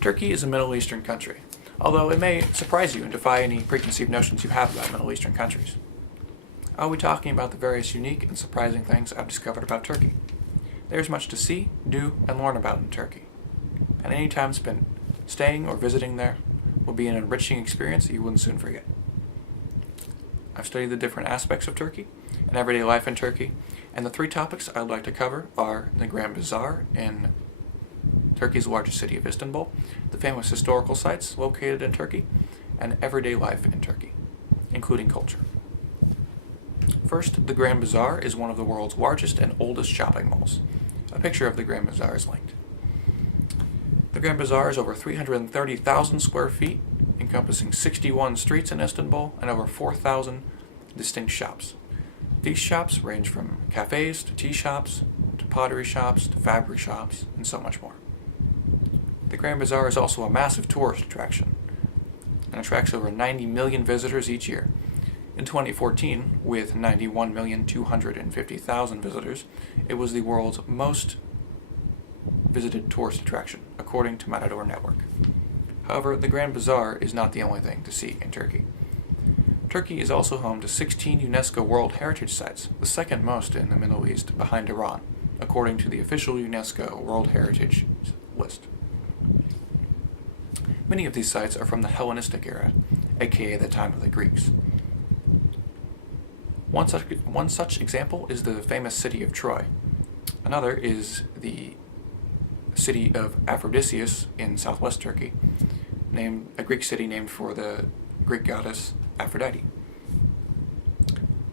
Turkey is a Middle Eastern country, although it may surprise you and defy any preconceived notions you have about Middle Eastern countries. I'll be talking about the various unique and surprising things I've discovered about Turkey. There's much to see, do, and learn about in Turkey, and any time spent staying or visiting there will be an enriching experience that you wouldn't soon forget. I've studied the different aspects of Turkey and everyday life in Turkey, and the three topics I'd like to cover are the Grand Bazaar in Turkey's largest city of Istanbul, the famous historical sites located in Turkey, and everyday life in Turkey, including culture. First, the Grand Bazaar is one of the world's largest and oldest shopping malls. A picture of the Grand Bazaar is linked. The Grand Bazaar is over 330,000 square feet, encompassing 61 streets in Istanbul and over 4,000 distinct shops. These shops range from cafes to tea shops, to pottery shops, to fabric shops, and so much more. The Grand Bazaar is also a massive tourist attraction and attracts over 90 million visitors each year. In 2014, with 91,250,000 visitors, it was the world's most visited tourist attraction, according to Matador Network. However, the Grand Bazaar is not the only thing to see in Turkey. Turkey is also home to 16 UNESCO World Heritage Sites, the second most in the Middle East behind Iran, according to the official UNESCO World Heritage list. Many of these sites are from the Hellenistic era, aka the time of the Greeks. One such example is the famous city of Troy. Another is the city of Aphrodisias in southwest Turkey, a Greek city named for the Greek goddess Aphrodite.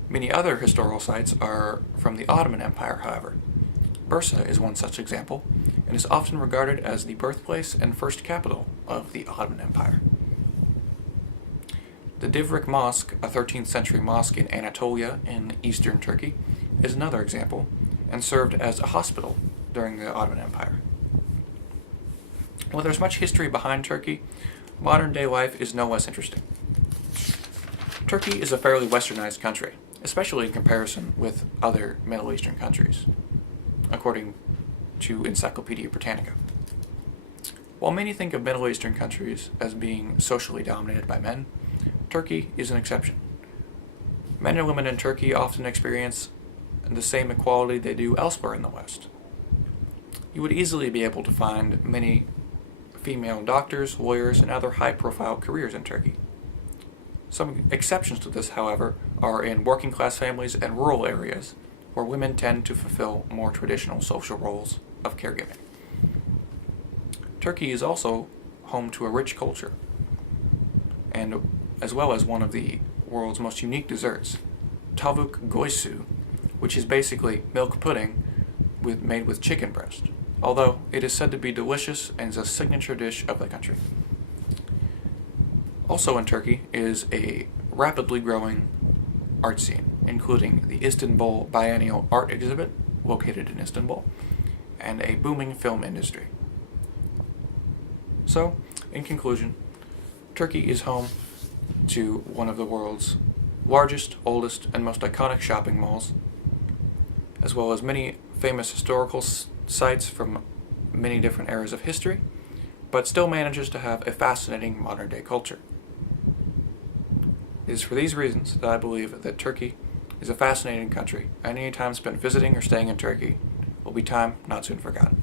Many other historical sites are from the Ottoman Empire, however. Bursa is one such example, and is often regarded as the birthplace and first capital of the Ottoman Empire. The Divrik Mosque, a 13th century mosque in Anatolia in eastern Turkey, is another example, and served as a hospital during the Ottoman Empire. While there's much history behind Turkey, modern-day life is no less interesting. Turkey is a fairly westernized country, especially in comparison with other Middle Eastern countries, according to Encyclopedia Britannica. While many think of Middle Eastern countries as being socially dominated by men, Turkey is an exception. Men and women in Turkey often experience the same equality they do elsewhere in the West. You would easily be able to find many female doctors, lawyers, and other high-profile careers in Turkey. Some exceptions to this, however, are in working-class families and rural areas, where women tend to fulfill more traditional social roles of caregiving. Turkey is also home to a rich culture, and as well as one of the world's most unique desserts, tavuk goysu, which is basically milk pudding made with chicken breast, although it is said to be delicious and is a signature dish of the country. Also in Turkey is a rapidly growing art scene, including the Istanbul Biennial Art Exhibit, located in Istanbul, and a booming film industry. So, in conclusion, Turkey is home to one of the world's largest, oldest, and most iconic shopping malls, as well as many famous historical sites from many different eras of history, but still manages to have a fascinating modern-day culture. It is for these reasons that I believe that Turkey is a fascinating country, and any time spent visiting or staying in Turkey will be time not soon forgotten.